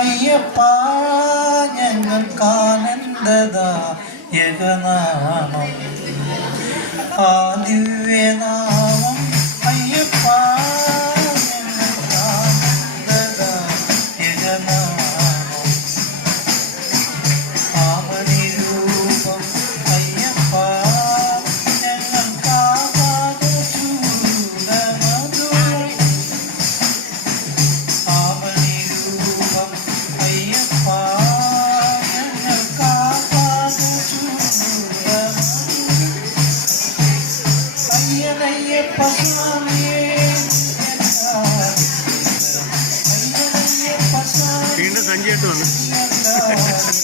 അയ്യപ്പ ഞങ്ങൾക്കാനന്ദദായകനാമം ആ ദിവ്യനാ സംഖ്യയായിട്ട് വന്നു.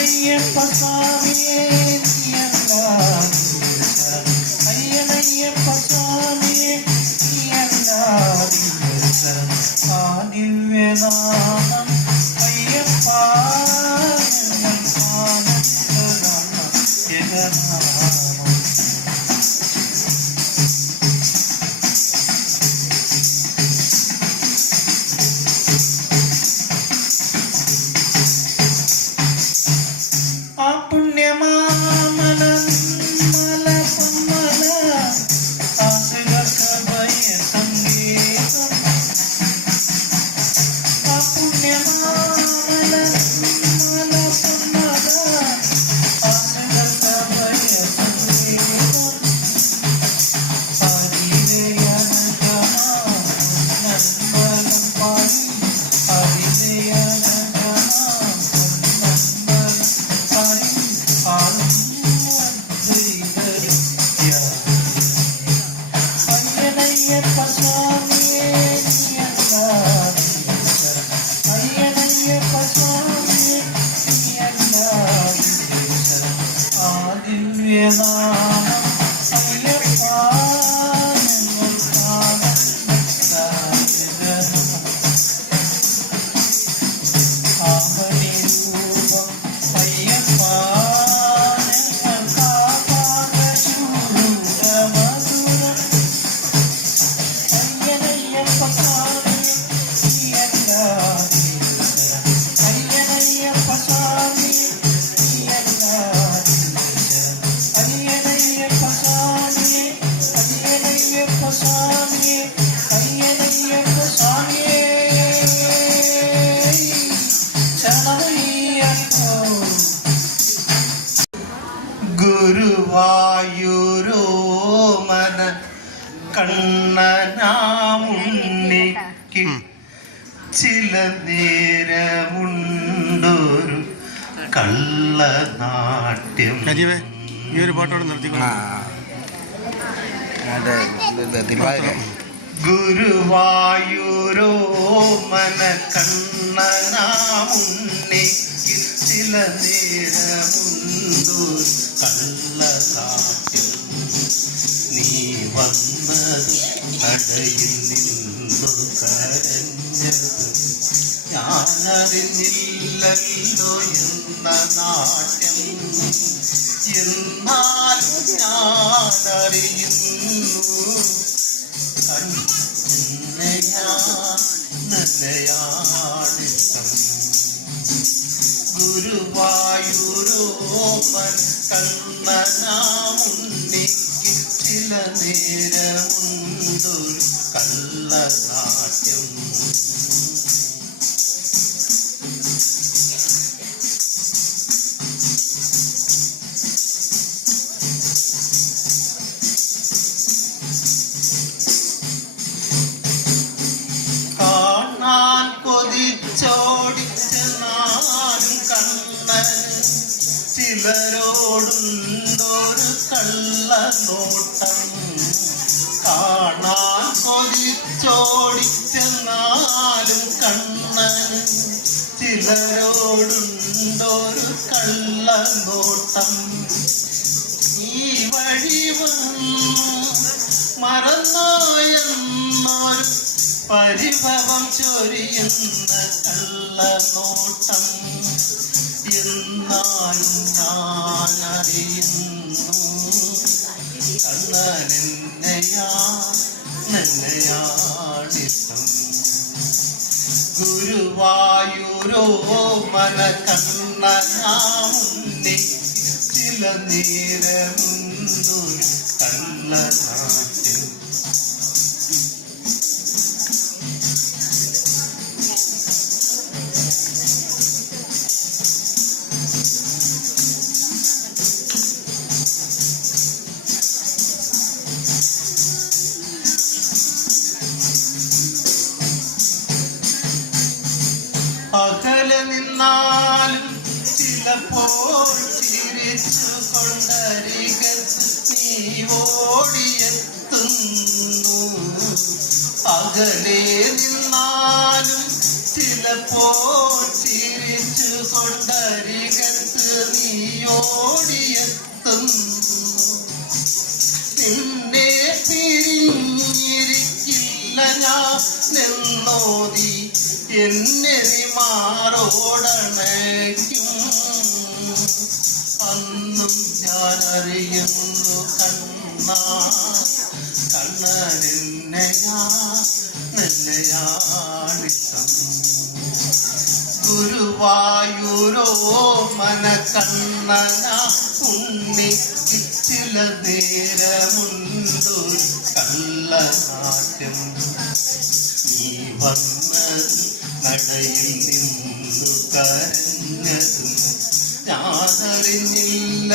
ஐயப்ப சுவாமியே ஐயனையப்ப சுவாமியே ஆதிவ்யநாமம் ஐயப்பா ஜெகநாம Oh. കണ്ണനാമുണ്ണി ചില നേരമുണ്ടൊരു കള്ളനാട്യം. ഈ ഒരു പാട്ടോടെ നിർത്തിക്കണം ഗുരുവായൂരോ മന കണ്ണനാമുണ്ണി ചില നേരമുണ്ട്. ഇല്ലല്ലോയുന്ന നാട്യം. എന്നാലും ഞാനറിയുന്നു ഗുരുവായൂരോമൻ കണ്ണനാമുണ്ണിക്ക് ചില നേരമുണ്ടൊരു കള്ളതാ ചിലരോടുണ്ടൊരു കള്ളനോട്ടം കാണാൻ കൊതിച്ചോടിച്ചെന്നാലും കണ്ണൻ ചിലരോടുണ്ടൊരു കള്ളനോട്ടം. ഈ വഴി മറന്നോയെന്നൊരു പരിഭവം ചൊരിയുന്ന കള്ളനോട്ടം. എന്നാലും ഞാനറിയുന്നു കണ്ണനെന്നയാ നെല്ലയാണിസം ഗുരുവായൂരോ മന കണ്ണനാമുന്നി ചില നേരമുണ്ടൊരു കള്ളനാട്ടിൽ ഓടിയെത്തുന്നു പകലേ നിന്നാലും ചിലപ്പോൾ ചിരിച്ചു കൊണ്ടരികത്ത് നീ ഓടിയെത്തുന്നു നിന്നെ പിരിഞ്ഞിരിക്കില്ല ഞാൻ നിന്നോതി എന്നെ നീ ഞാൻ അറിയുന്നു കണ്ണ കണ്ണനെന്നെയാ നെല്ലയാണിസം ഗുരുവായൂരോ മന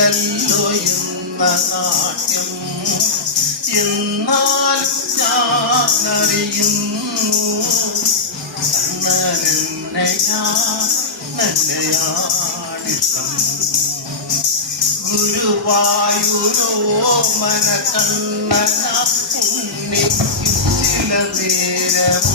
ഞാനറിഞ്ഞില്ലല്ലോ നാട്യം. എന്നാൽ ഞാനറിയുന്നു കണ്ണനെന്നയാ നല്ലയാടിസം ഗുരുവായൂരോ മന കണ്ണന ഉണ്ണിക്ക് ചില നേരം